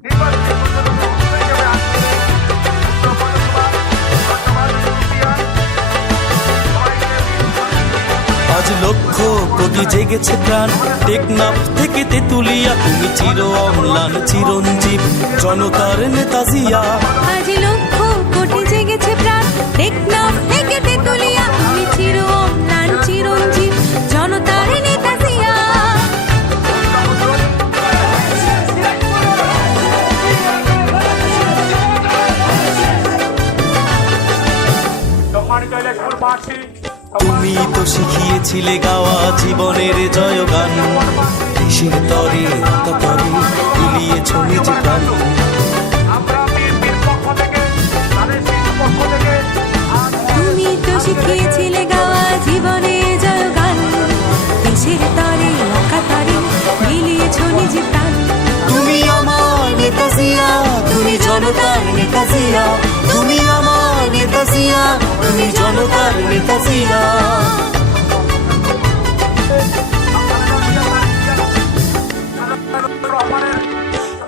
আজ লক্ষ কোটি জেগেছে প্রাণ, টেকনাফ থেকে তেতুলিয়া, তুমি চির অম্লান চিরঞ্জীব জনতার নেতা জিয়া। আজ লক্ষ কোটি জেগেছে প্রাণ, টেকনাফ থেকে তেতুলিয়া, তুমি চির অম্লান চিরঞ্জীব জনতার নেতা জিয়া। তুমি তো শিখিয়েছিলে গাওয়া জীবনের জয়গান, দেশের তরে তরে মিলিয়েছ নিজ প্রাণ। তুমি তো শিখিয়েছিলে গাওয়া জীবনের জয়গান, দেশের তরে তরে মিলিয়েছ নিজ প্রাণ। তুমি আমার নেতা জিয়া, তুমি জনতার নেতা জিয়া, তুমি আমার নেতা জিয়া, তুমি জনতার নেতা জিয়া।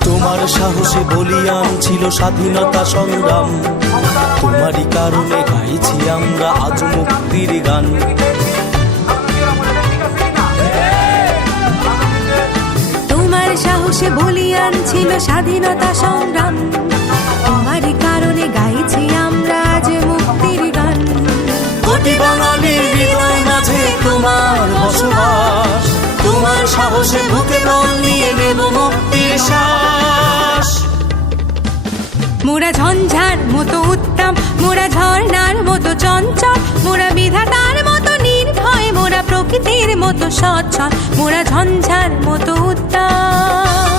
তোমার সাহসে বলিয়ান ছিল স্বাধীনতা সংগ্রাম, তোমারই কারণে গাইছি আমরা আজ মুক্তির গান। তোমার সাহসে বলিয়ান ছিল স্বাধীনতা সংগ্রাম, তোমারই কারণে গাইছি আমরা আজ মুক্তির গান। কোটি বাঙালির হৃদয় মাঝে তোমার বসবাস, তোমার সাহসে বুকে বল নিয়ে নেব মুক্তির শ্বাস। মোরা ঝঞ্ঝার মতো উত্তম, মোরা ঝর্ণার মতো চঞ্চল, মোরা বিধাতার মতো নির্ভয়, মোরা প্রকৃতির মতো সচ্ছল, মোরা ঝঞ্ঝার মতো উত্তম।